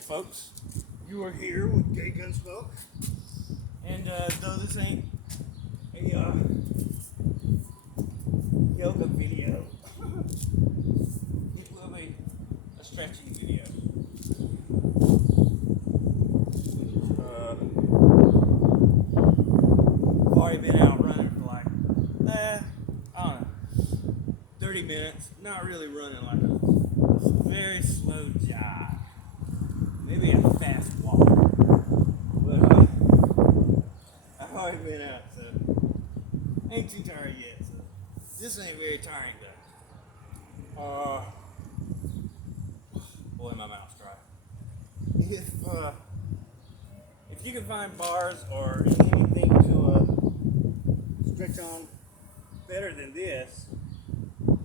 folks. You are here with Gay Gunsmoke. And though this ain't a yoga video, it will be a stretching video. I've already been out running for like, I don't know, 30 minutes. Not really running, like a very slow jog. Maybe a fast walk. But I've already been out, so ain't too tired yet. So this ain't very tiring though. Boy, my mouth's dry. If you can find bars or anything to stretch on better than this,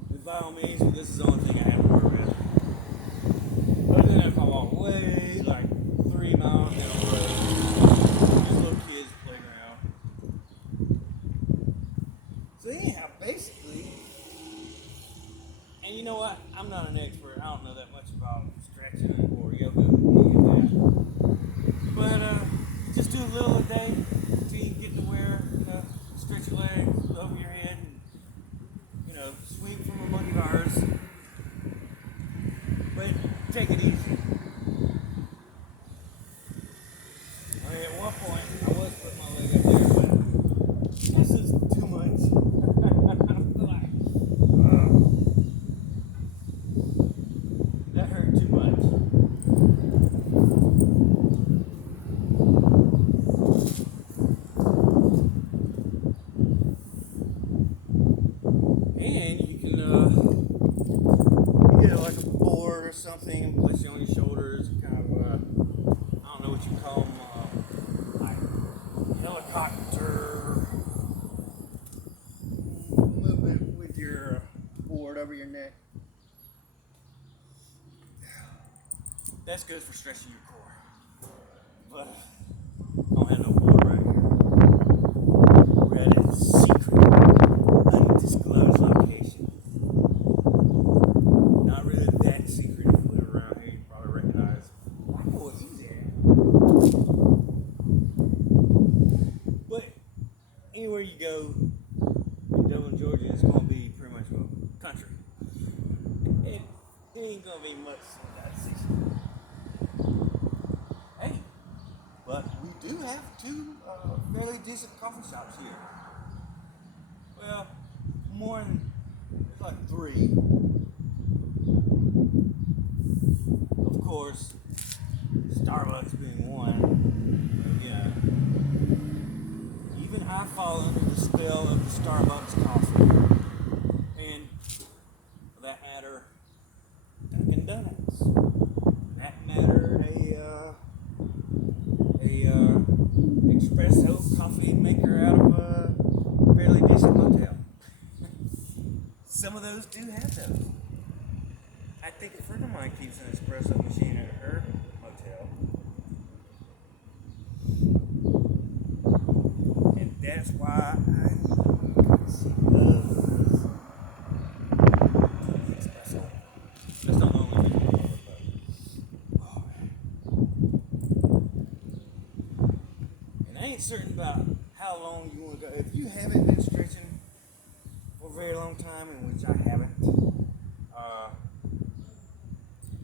then by all means, this is the only thing I have to work with. Other than if I'm on way like 3 miles down the road, just little kids playground. So anyhow, basically, and you know what? I'm not an expert. I don't know that much about stretching or yoga or any of that. But just do a little a day until you get to where stretch your legs over your head and swing from among your bars. But take it easy. I mean, at one point I was putting my leg up there, but this is too much. That hurt too much. And you can get like a board or something and place it on your shoulders, kind of, I don't know what you call them, like helicopter, a little bit with your board over your neck. That's good for stretching your core. But I don't have no board right here. We're at a secret, undisclosed location. Not really that secret. If you live around here, you probably recognize. I know what he's at. But anywhere you go in Dublin, Georgia, it's going to be pretty much a country. It ain't going to be much without secret. Hey, but we do have two fairly decent coffee shops here. Well, more than, it's like 3. Of course, Starbucks being one. Yeah. Even I fall under the spell of the Starbucks coffee. And for that matter, Dunkin' Donuts. For that matter, a espresso coffee maker out of a fairly decent motel. Some of those do have those. I think a friend of mine keeps an espresso machine at her motel. And that's why she loves espresso. That's not the only reason I love it, but and I ain't certain about how long you want to go. If you haven't been stretching for a very long time, in which I haven't,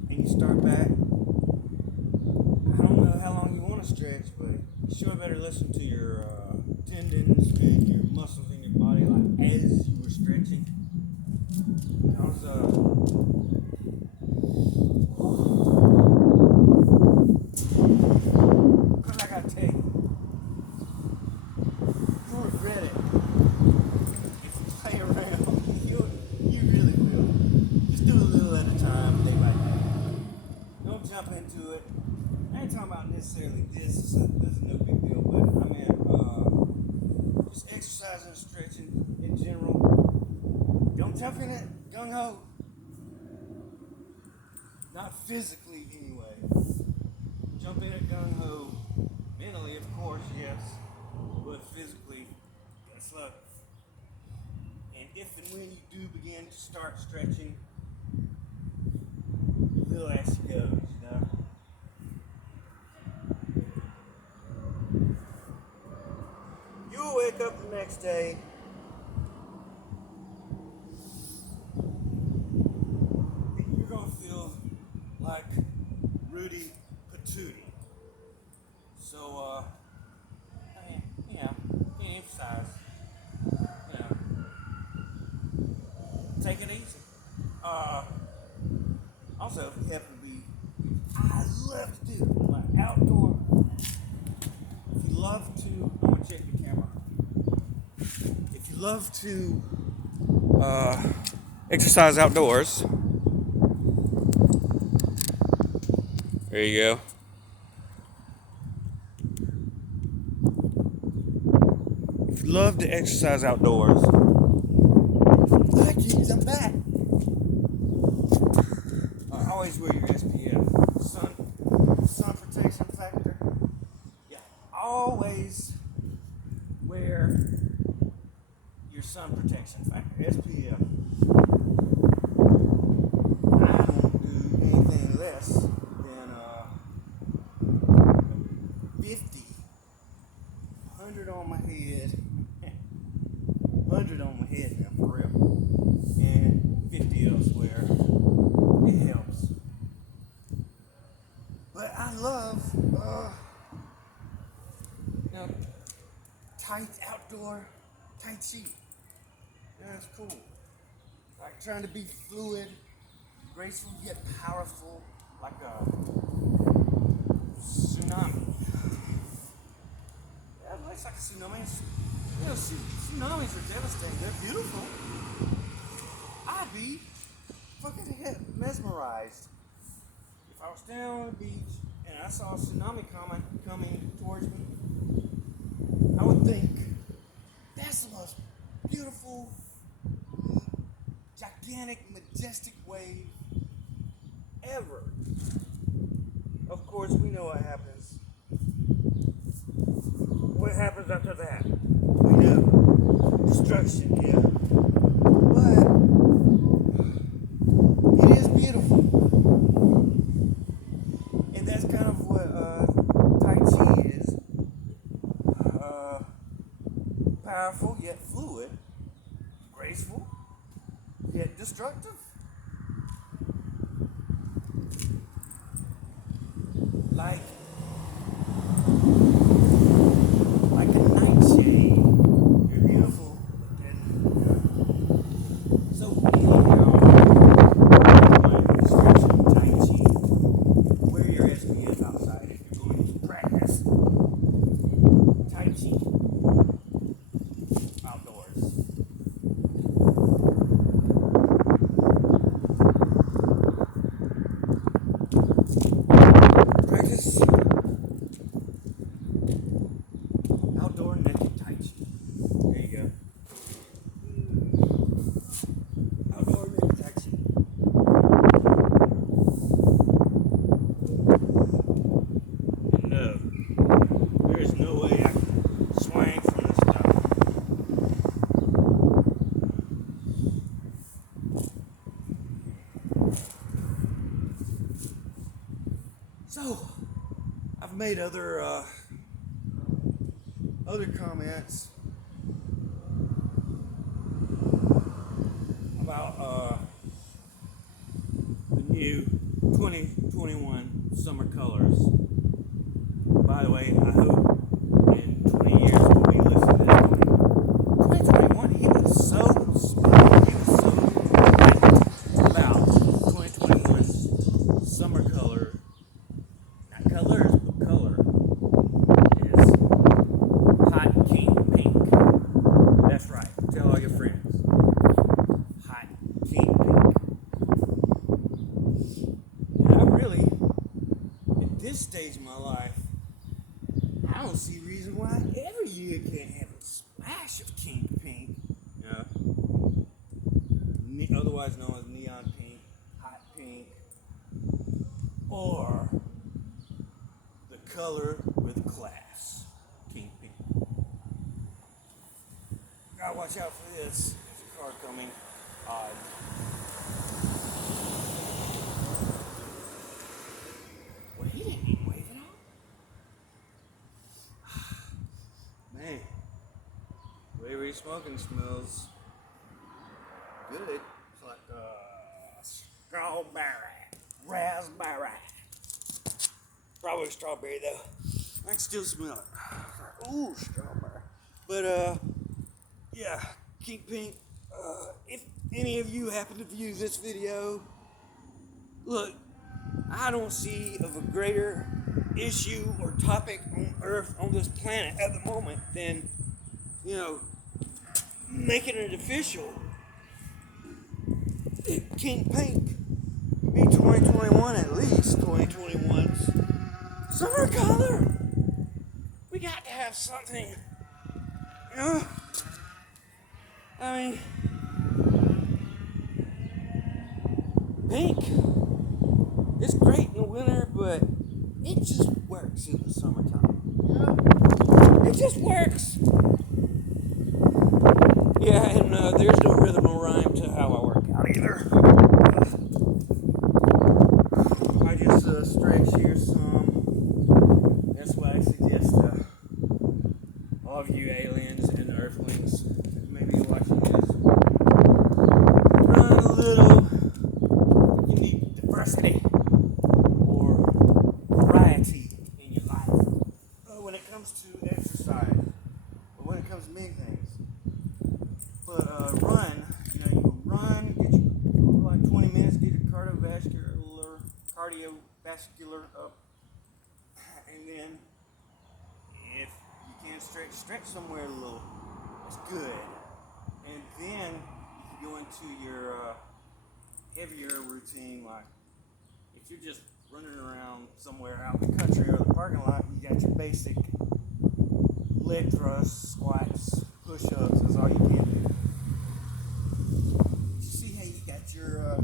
and you start back, I don't know how long you want to stretch, but you sure better listen to your tendons and your muscles in your body, like as you were stretching. Because I gotta tell you, you'll regret it if you play around. You really will. Just do a little at a time, thing like that. Don't jump into it. I ain't talking about necessarily this. This is no big deal, but I mean, just exercising and stretching in general. Don't jump in it gung ho. Not physically, anyway. Jump in it gung ho. Mentally, of course, yes, but physically, get slow. And if and when you do begin to start stretching, little as she goes, next day, you're gonna feel like Rudy Patootie. So, I mean, can't emphasize, you know, take it easy. Also, if you happen to be, I love to do my outdoor. If you love to, I'm gonna check the camera. If you love to exercise outdoors, there you go. If you love to exercise outdoors, I keep them back. Always wear your SPF. Sun protection factor. Yeah, always wear your sun protection factor. SPF. I don't do anything less than 50, 100 on my head, 100 on my head now for real, and 50 elsewhere. It helps. But I love, tight outdoor, tight sheet. Yeah, it's cool. Like trying to be fluid, graceful yet powerful, like a tsunami. Yeah, it looks like a tsunami. You know, tsunamis are devastating. They're beautiful. I'd be fucking mesmerized if I was down on the beach and I saw a tsunami coming towards me. I would think that's the most beautiful, gigantic, majestic wave ever. Of course, we know what happens. What happens after that? We know. Destruction, yeah. But it is beautiful. And that's kind of what Tai Chi is. Powerful yet fluid. Graceful yet destructive. Like a nightshade. You're beautiful. So anyhow, instruction Tai Chi. Wear your SPF outside if you're going to practice Tai Chi outdoors. Practice outdoor naked Tai Chi. There you go. Outdoor naked Tai Chi. And there is no way I can swing from this stuff. So, I've made other comments about the new 2021 summer colors. By the way, I hope in 20 years when we listen to this, 2021, he was so smart. He was so right about 2021 summer color. Not colors, but color is hot king pink. That's right. Tell all your friends. Hot king pink. And I really, at this stage of my life, I don't see reason why every year can't have a splash of king pink. Otherwise known as neon pink, hot pink, or the color with class, king pink. Gotta watch out for this. There's a car coming. Well, he didn't even wave it out. Man, whatever smoking smells good. It's like strawberry, raspberry. Probably strawberry though. I can still smell it. Ooh, strawberry. But yeah, Keep Pink. If any of you happen to view this video, look, I don't see of a greater issue or topic on Earth, on this planet at the moment than, making it official. King Pink be 2021 at least, 2021's summer color. We got to have something, I mean, pink, it's great in the winter, but it just works in the summertime. It just works. Yeah, and there's no rhythm or rhyme to how I work out either. I just stretch here some. That's why I suggest all of you aliens and earthlings that may be watching this, run a little. You need diversity or variety in your life when it comes to exercise, or when it comes to many things. But run, you run, get your, like 20 minutes, get your cardiovascular up, and then if you can't stretch somewhere a little, that's good. And then you can go into your heavier routine, like if you're just running around somewhere out in the country or the parking lot, you got your basic leg thrusts, squats, push-ups, that's all you can do. You see how you got your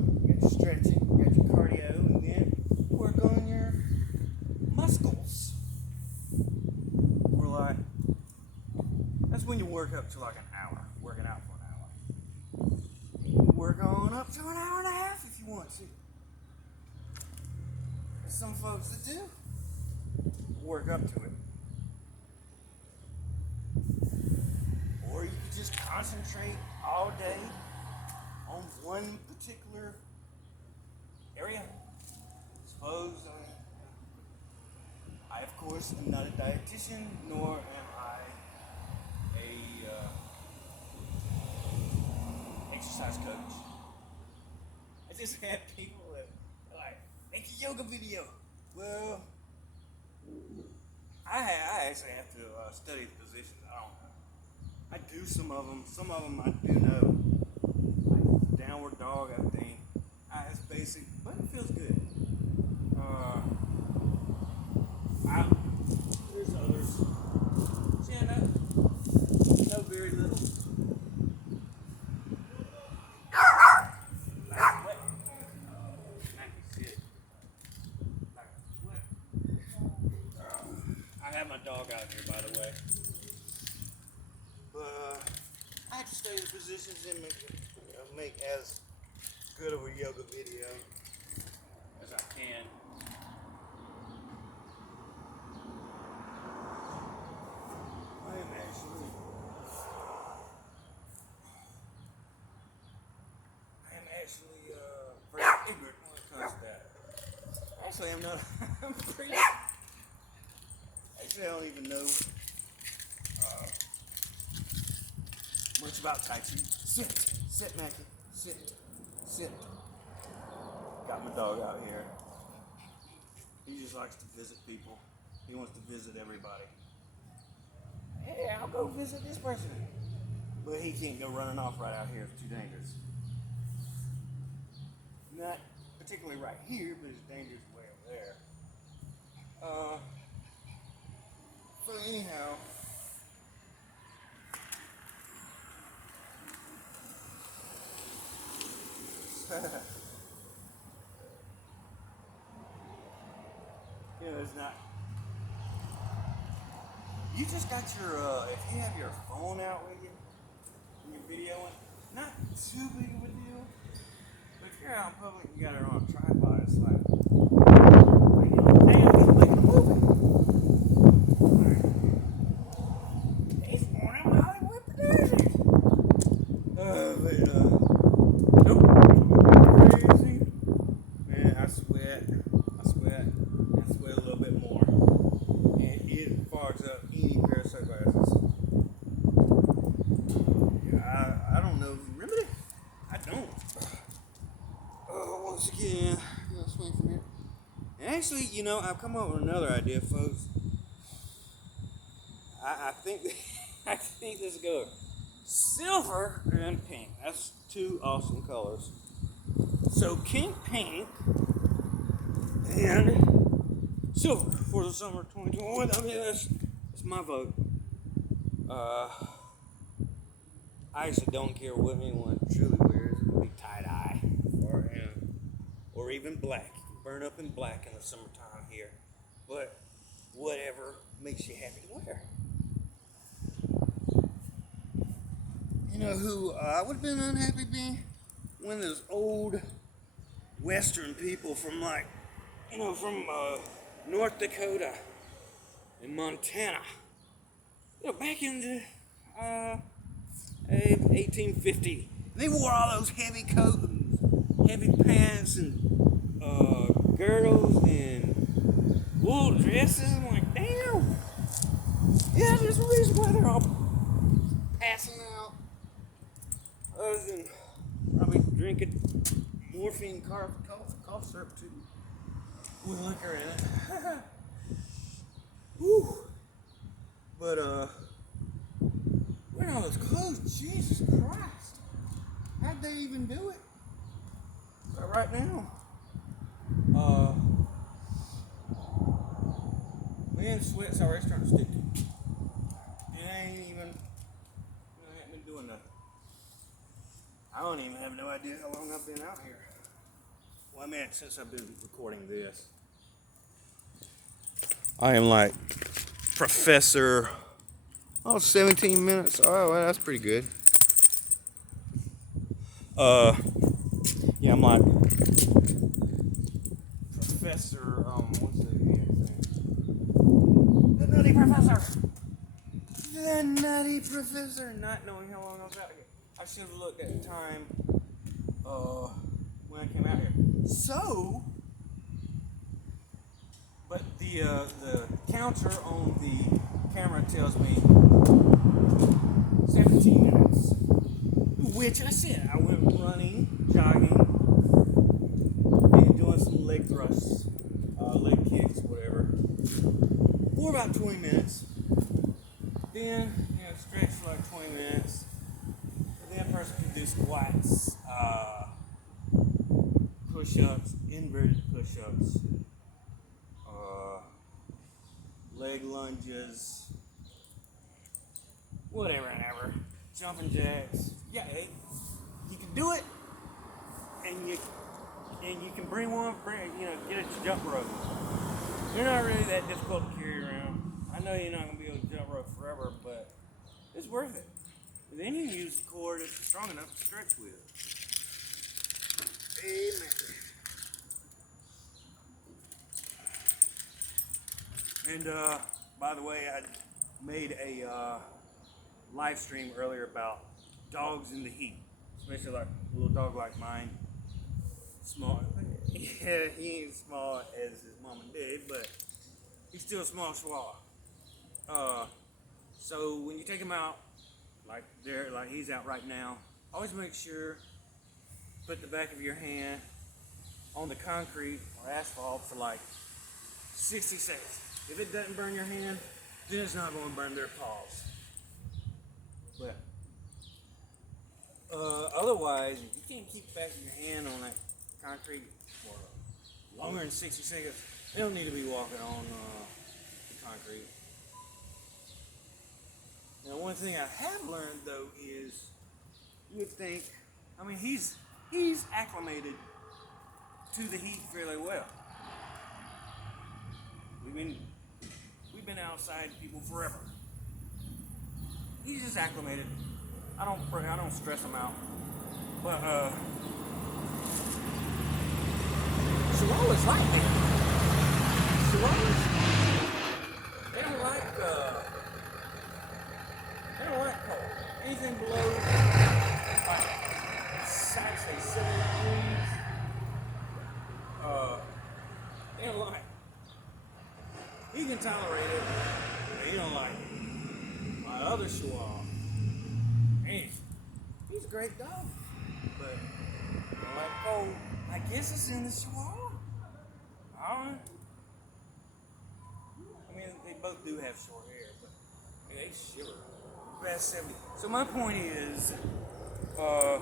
stretching, you got your cardio, and then work on your muscles. Or like, that's when you work up to like an hour, working out for an hour. You work on up to an hour and a half if you want to. There's some folks that do work up to it. Or you can just concentrate all day on one particular area. Suppose I of course am not a dietitian, nor am I a exercise coach. I just have people that like make a yoga video. Well, I actually have to study the positions. I don't know. I do some of them I do know. Like downward dog, I think. It's basic, but it feels good. There's others. Stand up. No, very little. Like what? I can sit. Like what? I have my dog out here, by the way. But I have to stay in positions and make as good of a yoga video as I can. I am actually very ignorant when it comes to that. Actually, I'm not. I'm pretty. Actually, I don't even know much about Tai Chi. Sit, Mackie. Sit. Got my dog out here. He just likes to visit people. He wants to visit everybody. Hey, I'll go visit this person. But he can't go running off right out here. It's too dangerous. Not particularly right here, but it's dangerous way over there. So anyhow, it's not. You just got your, if you have your phone out with you and you're videoing, not too big of a deal. But if you're out in public, you got it on a tripod. It's like, damn, he's making a movie. Right. He's one of them Hollywood producers. once again. Let's swing from here. And actually, you know, I've come up with another idea, folks. I think I think this is good. Silver and pink. That's two awesome colors. So pink and silver for the summer 2021. I mean, that's my vote. I actually don't care what anyone truly wears. It would be tie-dye or even black. You can burn up in black in the summertime here. But whatever makes you happy to wear. You know who I would have been unhappy being? One of those old Western people from North Dakota and Montana. You know, back in the 1850. They wore all those heavy coats, and heavy pants, and girdles, and wool dresses. I'm like, damn. Yeah, there's a reason why they're all passing out. Other than probably drinking morphine cough syrup too, with liquor in it. Whew. But wearing all those clothes, Jesus Christ! How'd they even do it? But right now, me and sweat's already starting to stick to it. It ain't even. I haven't been doing nothing. I don't even have no idea how long I've been out here. Well, I mean, since I've been recording this. I am like Professor. 17 minutes. Oh, well, that's pretty good. Yeah, I'm like Professor. What's the name? The Nutty Professor. The Nutty Professor. Not knowing how long I was out here. I should have looked at the time when I came out here. So, but the counter on the camera tells me 17 minutes. Which I said I went running, jogging, and doing some leg thrusts, leg kicks, whatever, for about 20 minutes. Then, stretch for like 20 minutes. And then a person can do squats, push-ups, inverted push-ups, leg lunges, whatever, jumping jacks. Yeah, hey, you can do it, and you can bring get a jump rope. They're not really that difficult to carry around. I know you're not gonna be able to jump rope forever, but it's worth it. And then you can use the cord if it's strong enough to stretch with. Amen. And by the way, I made a live stream earlier about dogs in the heat, especially like a little dog like mine. Small. Yeah, he ain't small as his mom and dad, but he's still a small chihuahua. So when you take him out, like he's out right now, always make sure put the back of your hand on the concrete or asphalt for like 60 seconds. If it doesn't burn your hand, then it's not going to burn their paws. But otherwise, if you can't keep the back of your hand on that concrete for longer than 60 seconds, they don't need to be walking on the concrete. Now, one thing I have learned though is you would think, I mean, he's acclimated to the heat fairly well. We've been outside people forever. He's just acclimated. I don't stress him out. But Chihuahuas like me. Chihuahuas, they don't like cold. Anything below like say 7 degrees. They don't like. He can tolerate it, but he don't like it. My other Chihuahua, he's a great dog, but I don't like cold. I guess it's in the Chihuahua. I don't know. I mean, they both do have short hair, but they shiver. Past 70. So my point is, I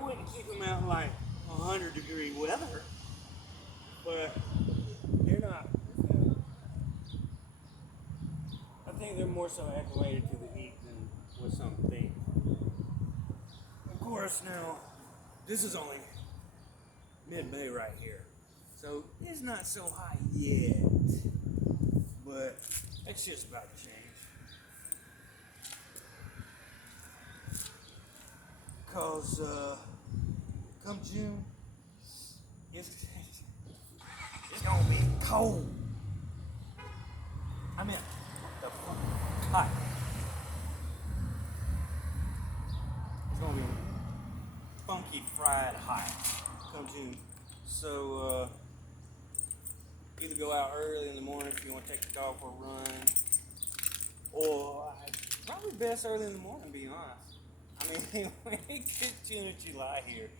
wouldn't keep them out like 100-degree weather, but they're not. I think they're more so acclimated to the heat than what some think. Of course, now this is only mid-May right here, so it's not so hot yet, but that shit's about to change. Cause come June, it's gonna be cold. I mean, the fuck, hot. It's gonna be funky fried hot come June. So either go out early in the morning if you want to take the dog for a run, or probably best early in the morning, to be honest. I mean, when it gets June or July here,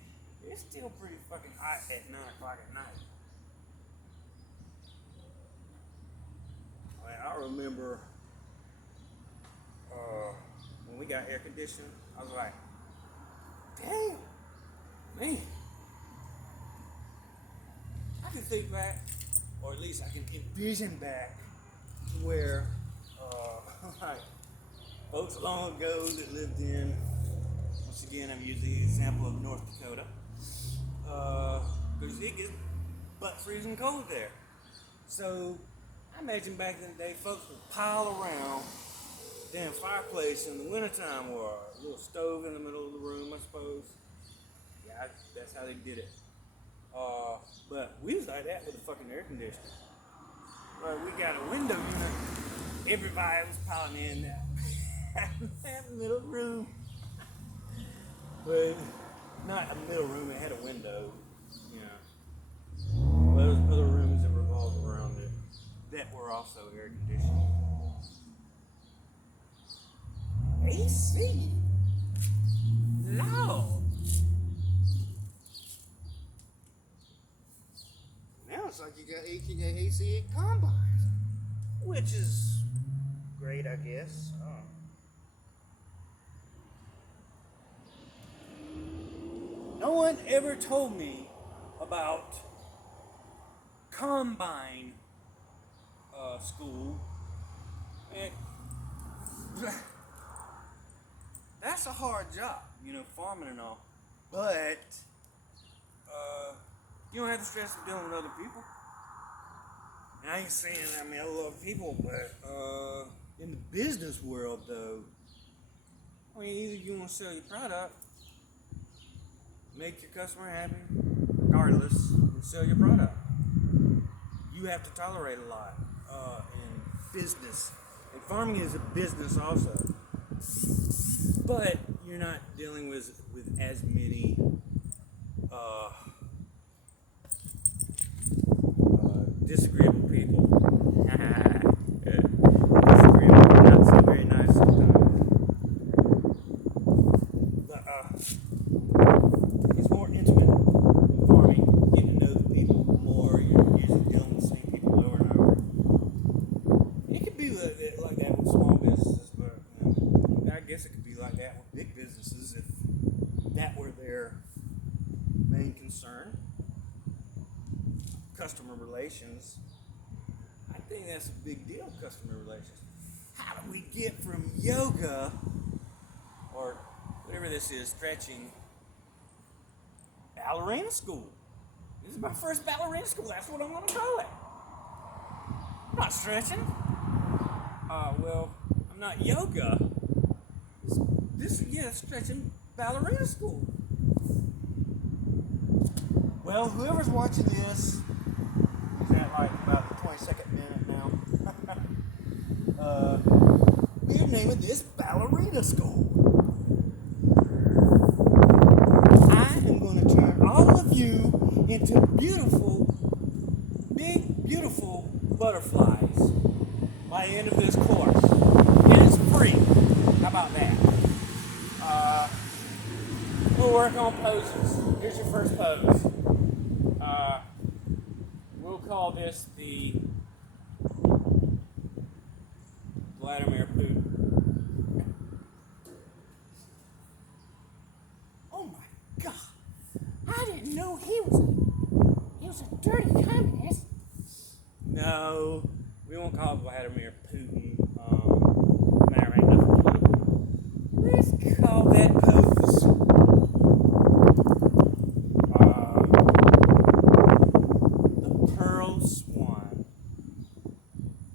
it's still pretty fucking hot at 9 o'clock at night. I remember when we got air conditioning, I was like, damn, man. I can think back, or at least I can envision back to where, like, folks long ago that lived in, once again, I'm using the example of North Dakota, because it gets butt freezing cold there. So I imagine back in the day, folks would pile around damn fireplace in the wintertime, or a little stove in the middle of the room, I suppose. Yeah, that's how they did it. But we was like that with a fucking air conditioner. But we got a window unit. Everybody was piling in that middle room. But not a middle room, it had a window, you know. But there was other rooms that revolved around it that were also air conditioned. AC? Loud. Now it's like you got AC at combines, which is great, I guess. No one ever told me about combine school. And that's a hard job, you know, farming and all. But you don't have the stress of dealing with other people. And I ain't saying, I mean, I love people, but in the business world, though, I mean, either you want to sell your product, make your customer happy, regardless, and sell your product. You have to tolerate a lot in business. And farming is a business also. But you're not dealing with as many disagreeable people. Disagreeable, not so very nice sometimes. But it's more intimate in farming, getting to know the people more. You're usually dealing with the same people over and over. It could be like that with small businesses, but you know, I guess it could be like that with big businesses if that were their main concern. Customer relations. I think that's a big deal, customer relations. How do we get from yoga, or whatever this is, stretching, ballerina school? This is my first ballerina school, that's what I'm going to call it. I'm not stretching. Well, I'm not yoga. This stretching ballerina school. Well, whoever's watching this, is at like about the 22nd minute now. We're naming this Ballerina School. I am going to turn all of you into beautiful, big, beautiful butterflies by the end of this course. And it's free. How about that? we'll work on poses. Here's your first pose. We'll call this the Vladimir Putin. Oh my God! I didn't know he was a dirty communist. No, we won't call it Vladimir Putin. Matter ain't nothing political. Let's call that pose. The Pearl Swan.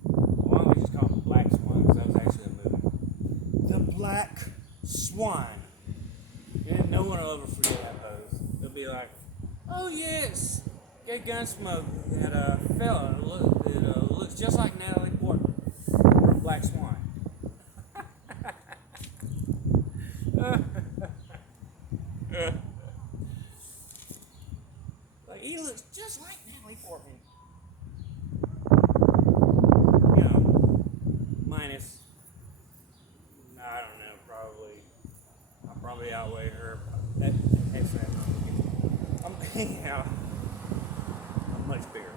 Why don't we just call it the Black Swan? Because that was actually a movie. The Black Swan. Yeah, no one will ever forget that pose. They'll be like, oh yes, get gunsmoke. That fella that looks just like Natalie Portman from Black Swan. Like he looks just like Natalie Portman. You know, minus, I don't know, I'll probably outweigh her. I'm much bigger.